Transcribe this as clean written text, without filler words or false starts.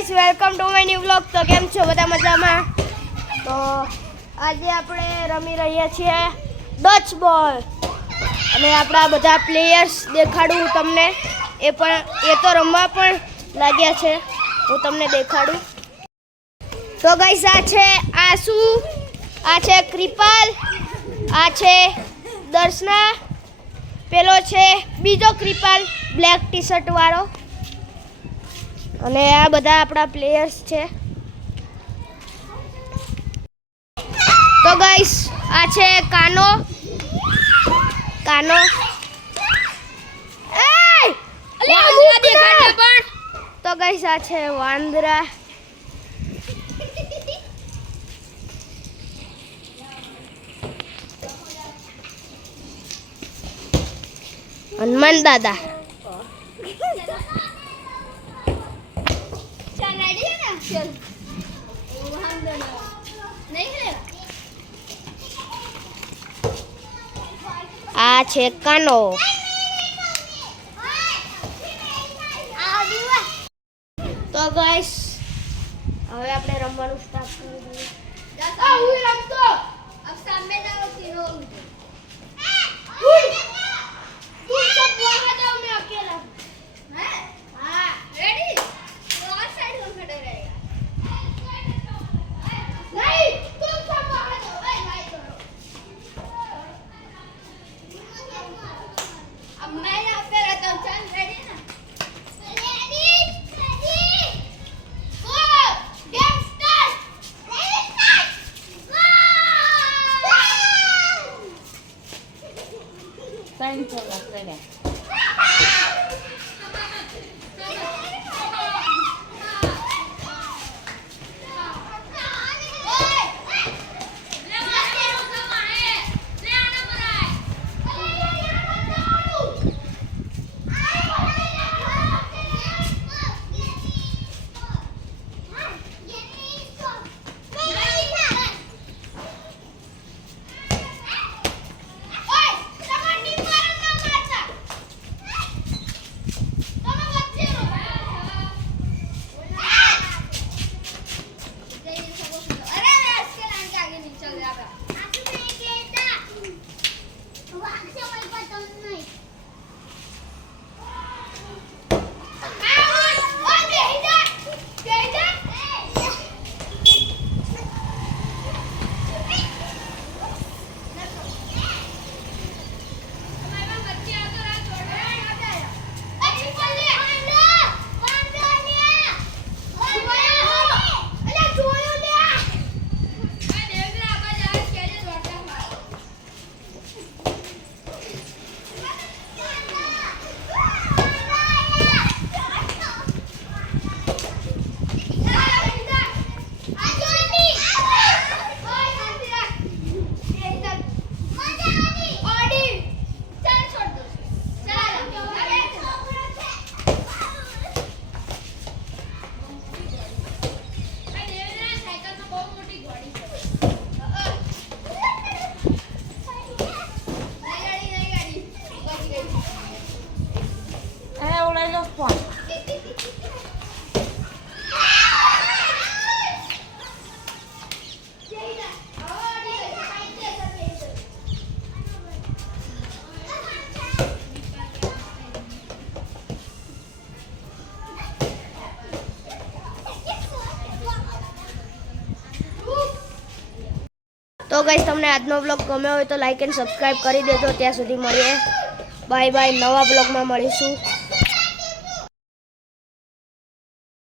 Guys welcome to my new vlog. તો કેમ છો બધા મજામાં? તો આજે આપણે રમી રહ્યા છીએ ડચ બોલ અને આપણા બધા પ્લેયર્સ દેખાડું તમને. એ તો રમવા પણ લાગ્યા છે, હું તમને દેખાડું. તો ગાઈસ આ છે આસુ, આ છે કૃપાલ, આ છે દર્શના, પેલો છે બીજો કૃપાલ બ્લેક ટી શર્ટ વાળો અને આ બધા આપણા પ્લેયર્સ છે. તો ગાઈસ આ છે કાનો. તો ગાઈસ આ છે વાંદરા. હનુમાન દાદા. આ છે કાનો. તો ગાઈસ હવે આપણે રમવાનું સ્ટાર્ટ કરી દઈએ. તો ગાઈસ તમને આજનો બ્લોગ ગમ્યો હોય તો લાઈક એન્ડ સબસ્ક્રાઈબ કરી દેજો. ત્યાં સુધી મળીએ. Bye bye. નવા બ્લોગમાં મળીશું.